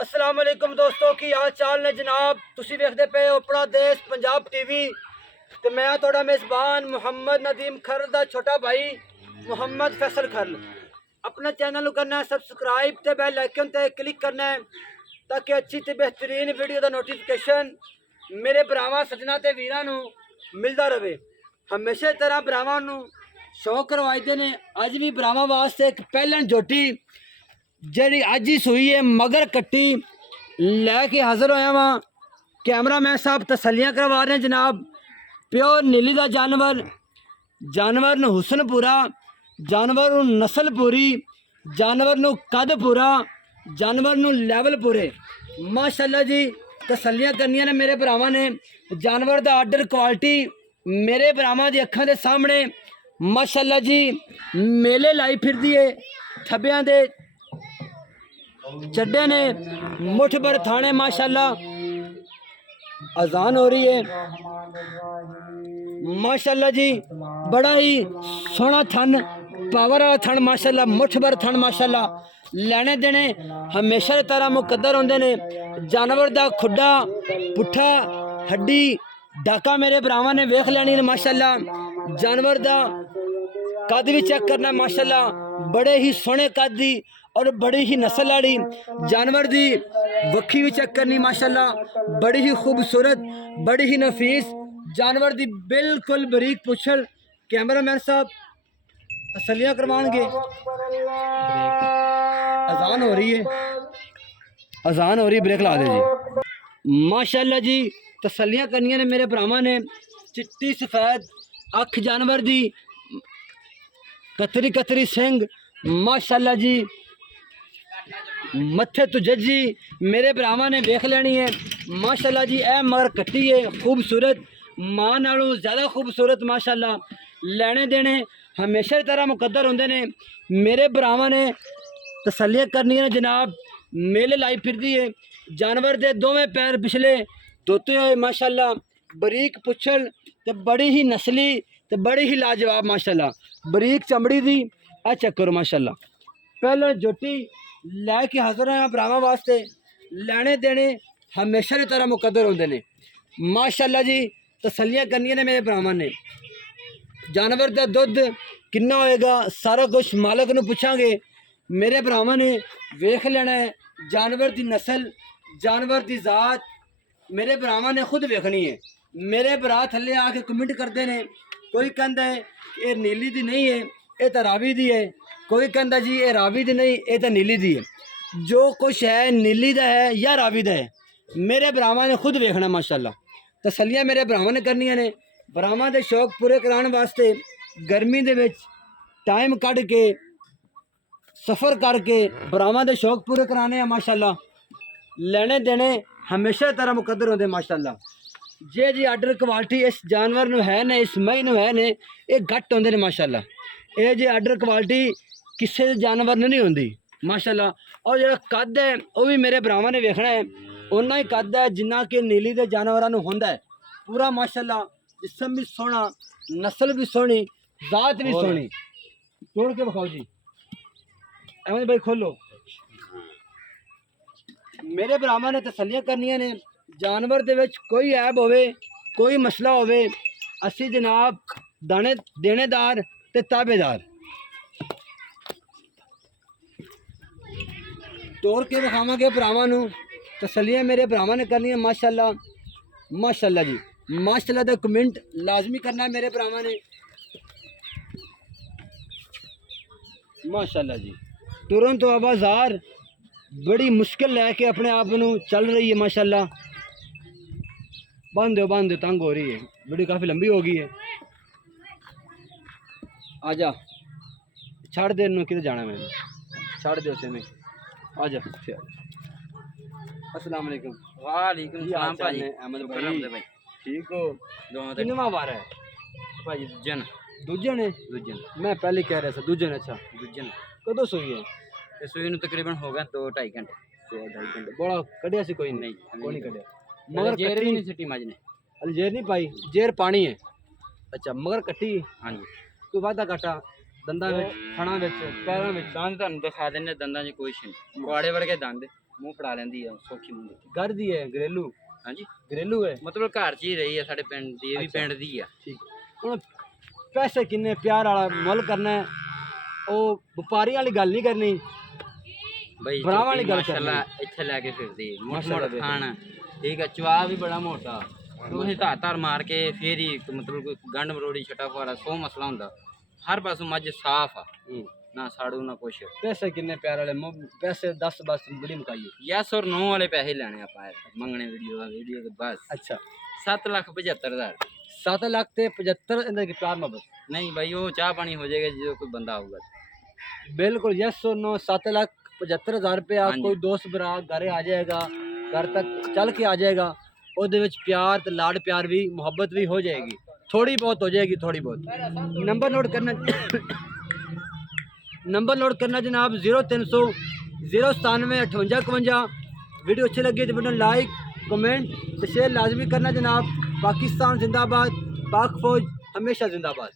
अस्सलाम वालेकुम दोस्तों की हाल चाल ने जनाब। तुसी देखते पे हो अपना देश पंजाब टीवी तो मैं थोड़ा मेज़बान मुहम्मद नदीम खर दा छोटा भाई मुहम्मद फैसल खर। अपने चैनल को करना है सब्सक्राइब ते बेल आइकन ते क्लिक करना है ताकि अच्छी ते बेहतरीन वीडियो का नोटिफिकेशन मेरे भरावां सजना ते वीरां नूं मिलता रहे। हमेशा तरह भरावां नूं शौक करवाइदे ने। अज भी भरावां वास्ते एक पहलन झोटी जी अज ही सूई है मगर कट्टी लैके हाजिर होया वा। कैमरा मैन साहब तसलियां करवा रहे हैं जनाब। प्योर नीली का जानवर, जानवर नूं हुसन पूरा, जानवर नूं नस्ल पूरी, जानवर नूं कद पूरा, जानवर नूं लैवल पूरे। माशाअल्लाह जी तसलियां करनियां ने मेरे भरावां ने। जानवर दा आर्डर क्वालिटी मेरे भरावां दी अखां दे सामने माशाअल्लाह जी मेले लाई फिरदी है। थब्बियां दे चड्डे ने मुठ भर थाने माशाअल्लाह। अजान हो रही है माशाअल्लाह जी। बड़ा ही सोहना थन, पावर वाला थन माशाअल्लाह, मुठ भर थन माशाअल्लाह। लेने देने हमेशा की तरह मुकद्दर होंदे ने। जानवर दा खुड्डा पुट्ठा हड्डी डाका मेरे भरावां ने वेख लैनी ने माशाअल्लाह। जानवर दा कद भी चेक करना माशाअल्लाह, बड़े ही सोहने कद दी और बड़ी ही नस्ल वाली जानवर दी वक्खी भी चेक करनी माशाअल्लाह। बड़ी ही खूबसूरत, बड़ी ही नफीस जानवर दी बिल्कुल बरीक पुछल। कैमरा मैन साहब तसलियां करवाएंगे। अजान हो रही है, अजान हो रही है, ब्रेक ला दे जी। माशाअल्लाह जी तसलियां करनियां ने मेरे भरावां ने। चिट्टी सफेद अख जानवर दी, कतरी कतरी सिंग माशाअल्लाह जी। मत्थे तो जजी मेरे भरावां ने वेख लेनी है माशाअल्लाह जी। ए मगर कट्टी है खूबसूरत, मां नालों ज़्यादा खूबसूरत माशाअल्लाह। लेने देने हमेशा की तरह मुकद्दर होंदे ने मेरे भरावां ने। तसलियां करनियां ने जनाब। मेले लाई फिरदी है। जानवर दे दोवें पैर पिछले धोते हुए माशाअल्लाह, बरीक पुछल ते बड़ी ही नस्ली ते बड़ी ही लाजवाब माशाअल्लाह। बरीक चमड़ी दी आ चेक करो माशाअल्लाह। पहले जोटी लैके हाजिर हैं भरावां वास्ते। लेने देने हमेशा की तरह मुकद्दर होंदे ने माशाअल्लाह जी। तसलियां करनियां ने मेरे भरावां ने। जानवर का दुध कितना होएगा सारा कुछ मालक नूं पुछांगे। मेरे भरावां ने वेख लेना है जानवर की नस्ल, जानवर की जात मेरे भरावां ने खुद वेखनी है। मेरे भरा थल्ले आके कमेंट करते हैं, कोई कहता है ये नीली दी नहीं है ये तो रावी दी है, कोई कहता जी ये रावी दी नहीं ये तो नीली दी है। जो कुछ है नीली दा है या रावी दा है मेरे भरावां ने खुद वेखना माशाअल्लाह। तसलियां मेरे भरावां ने करनियां ने। भरावां दे शौक पूरे कराने वास्ते गर्मी दे विच टाइम कढ़ के सफ़र करके भरावां दे शौक पूरे कराने हैं माशाअल्लाह। लेने देने हमेशा तरह मुकद्दर होंदे माशाअल्लाह। जे जी आर्डर क्वालिटी इस जानवर नूं है ने, इस मई नूं है ने, ये घट होंदे ने माशाअल्लाह। ये जी आर्डर क्वालिटी किसी जानवर नूं नहीं होंदी माशाअल्लाह। और जो कद है वह भी मेरे भरावां ने वेखना है उन्ना ही कद है जिन्ना कि नीली के जानवरों नूं होंदा है पूरा माशाअल्लाह। जिस्म भी सोहना, नस्ल भी सोहनी, जात भी सोहनी। तोड़ के बखाओ जी अहमद भाई, खोलो। मेरे भरावां ने तसलियां करनियां ने। जानवर दे विच कोई ऐब होवे, कोई मसला होवे, असी जनाब दाने देनेदार ते ताबेदार। तोड़ के विखावांगे भरावां नूं। तसलियां मेरे भरावां ने करनियां माशाअल्लाह। माशाअल्लाह जी माशाअल्लाह दा कमेंट लाजमी करना है मेरे भरावां ने माशाअल्लाह जी। तुरंत बाजार बड़ी मुश्किल लैके अपने आप नूं चल रही है माशाअल्लाह। बांध दो तंग हो रही है, वीडियो काफ़ी लंबी हो गई है। आजा छड़ दे नूं, किधर जाना मैंने, छड़ दे उसे में। आजा अस्सलाम वालेकुम। वालेकुम सलाम भाजी। अहमद भाई भाई ठीक हो? दोनों किन्नवा वार है भाजी दुजन दूजे ने? दुजन मैं पहले कह रहा था दूजे ने। अच्छा दुजन कदों सोई है? ते सूई नूं तकरीबन हो गया 2-2.5 घंटे। 2-2.5 घंटे बड़ा कढ़िया सी कोई नहीं? कोई नहीं कढ़िया मगर मगर जेर कट्टी भी नहीं सिटी मज ने। जेर नहीं पाई, जेर पानी है। अच्छा मगर कट्टी हाँ जी कोई वादा काटा दंदा विच, थणा विच, पैरां विच? दंद तुहानूं दिखा दिंदे, दंदां 'च कोई नहीं, कुआड़े वर्गे दंद ਮੂੰਹ ਫੜਾ ਲੈਂਦੀ ਆ ਸੌਖੀ ਮੂੰਹ ਦੀ। घर दी है घरेलू ਹਾਂਜੀ घरेलू है ਮਤਲਬ ਘਰ 'ਚ ਹੀ ਰਹੀ ਆ ਸਾਡੇ ਪਿੰਡ ਦੀ, ਇਹ ਵੀ ਪਿੰਡ ਦੀ ਆ। ठीक हुण पैसे किन्ने प्यार वाला मुल करना है ਉਹ ਵਪਾਰੀ ਵਾਲੀ ਗੱਲ ਨਹੀਂ ਕਰਨੀ ਬਈ ਭਰਾਵਾਂ ਵਾਲੀ ਗੱਲ ਮਾਸ਼ਾਅੱਲਾ ਇੱਥੇ ਲੈ ਕੇ ਫਿਰਦੀ ਮੋਟਾ ਮਾਸ਼ਾਅੱਲਾ ਮੋਟਾ ਖਾਣ ਠੀਕ ਆ, ਚਵਾ ਵੀ ਬੜਾ ਮੋਟਾ। ਤੁਸੀਂ ਧਾਰ ਮਾਰ ਕੇ ਫੇਰ ਹੀ ਮਤਲਬ ਕੋਈ ਗੰਢ ਮਰੋੜੀ ਛਟਾ ਫਾੜਾ ਸੋ ਮਸਲਾ ਹੁੰਦਾ। ਹਰ ਪਾਸੋਂ ਮੱਝ ਸਾਫ ਆ, ਨਾ ਸਾੜੂ ਨਾ ਕੁਛ। ਪੈਸੇ ਕਿੰਨੇ ਪਿਆਰ ਵਾਲੇ ਪੈਸੇ 10 ਬਸ ਬੜੀ ਮੁਕਾਈਏ। ਯੈਸ ਔਰ ਨੋ ਵਾਲੇ ਪੈਸੇ ਲੈਣੇ ਆਪਾਂ ਮੰਗਣੇ ਵੀਡੀਓ ਦੇ ਬਸ। अच्छा 7,75,000 7 ਲੱਖ ਤੇ 75 ਇਹਦੇ ਕੀ ਪਿਆਰ ਮੁਹੱਬਤ ਨਹੀਂ ਬਾਈ ਉਹ ਚਾਹ ਪਾਣੀ ਹੋ ਜਾਏਗਾ ਜਦੋਂ ਕੋਈ ਬੰਦਾ ਆਊਗਾ। बिल्कुल यस और नो 7,75,000 रुपया हाँ जी। कोई दोस्त भरा घर आ जाएगा, घर तक चल के आ जाएगा, ਉਹਦੇ ਵਿੱਚ प्यार ਤੇ लाड प्यार भी मोहब्बत भी हो जाएगी, थोड़ी बहुत हो जाएगी थोड़ी बहुत। नंबर नोट करना जनाब 0300 097 58 51। वीडियो अच्छी लगी तो वीडियो लाइक कमेंट तो शेयर लाजमी करना जनाब। पाकिस्तान जिंदाबाद, पाक फौज हमेशा जिंदाबाद।